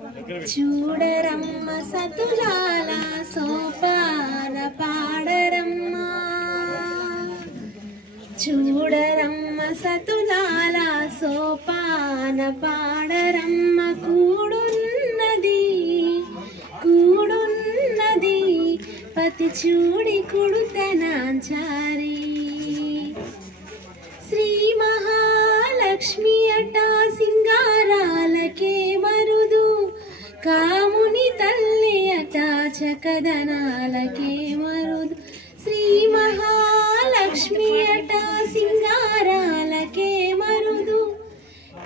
చూడరమ్మ సతులాల సోపాన పాడరమ్మ, చూడరమ్మ సతులాల సోపాన పాడరమ్మ. కూడున్నది కూడున్నది పతి చూడి కుడుతనాచారి. శ్రీ మహాలక్ష్మి అట సింగారాలకే మరుదు, కాముని తల్లి అట చకదనాలకే మరుదు. శ్రీ మహాలక్ష్మి అట సింగారాలకే మరుదు,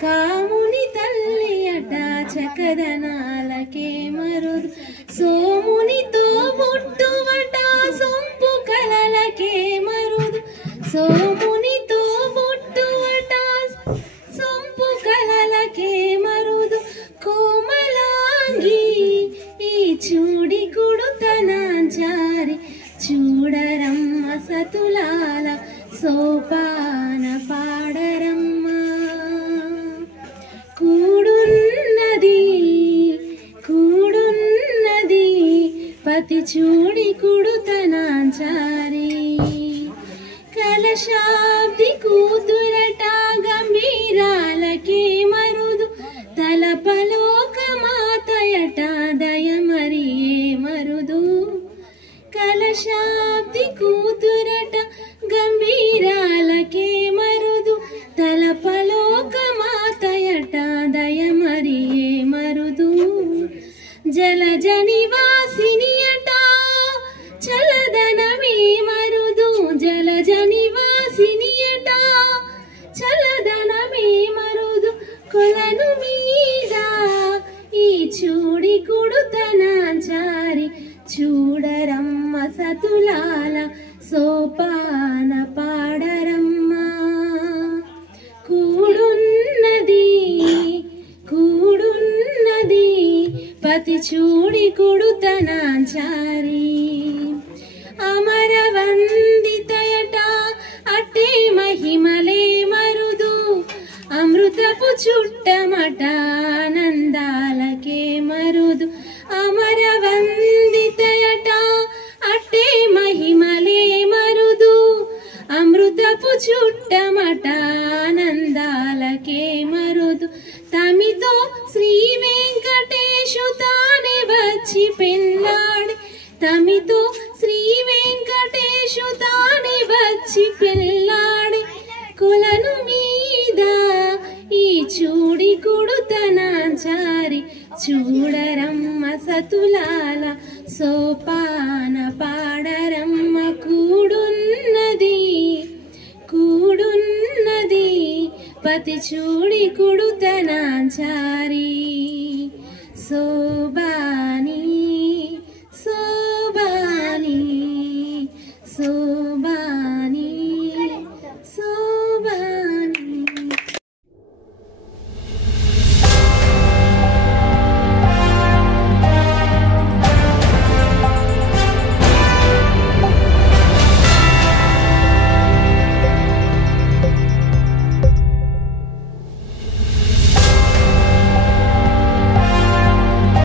కాముని తల్లి అట చకదనాలకే మరుదు. సోమునితో బుట్టువట సొంపు కలలకే మరుదు, సోమునితో బుట్టువట సొంపు కలలకే మరుదు. కోమలాంగి ఈ చూడి కుడుతనాచారి, చూడరమ్మ సతులాల సోపాన పాడరమ్మ. కూడున్నది కూడున్నది పతి చూడి కుడుతనాచారి. కలశాబ్ది కూతురట గంభీరాలకే మరుదు, తలపలోక మాతయట దయమరియే మరుదు. కలశాబ్ది కూతురట గంభీరాలకే మరుదు, తలపలోక మాతయట దయమరియే మరుదు. జలజ నివాసిని అట చలదనమే మరుదు, జలజ నివాసిని అట చలదనమే మరుదు. కొలను మీద ఈ చూడి కుడుతనాచారి, చూడరమ్మ సతులాల సోపాన పాడరమ్మ. కూడున్నది కూడున్నది పతి చూడి కుడుతనాచారి. అమరవందితయట అట్టే మహిమలే మరుదు, అమృతపు చుట్టమట ఆనందాలకే మరుదు. అమరవందితయట అట్టే మహిమలే మరుదు, అమృతపు చుట్టమట ఆనందాలకే మరుదు. తమితో శ్రీ వెంకటేశు తానే వచ్చి పెళ్ళాడి, తమితో శ్రీ వెంకటేశు తానే వచ్చి పెళ్ళాడి. కొలను మీద ఈ చూడి కుడుతనాచారి, చూడరమ్మ సతులాల సోపాన పాడరమ్మ. కూడున్నది కూడున్నది పతి చూడి కుడుతనాచారి. శోభాని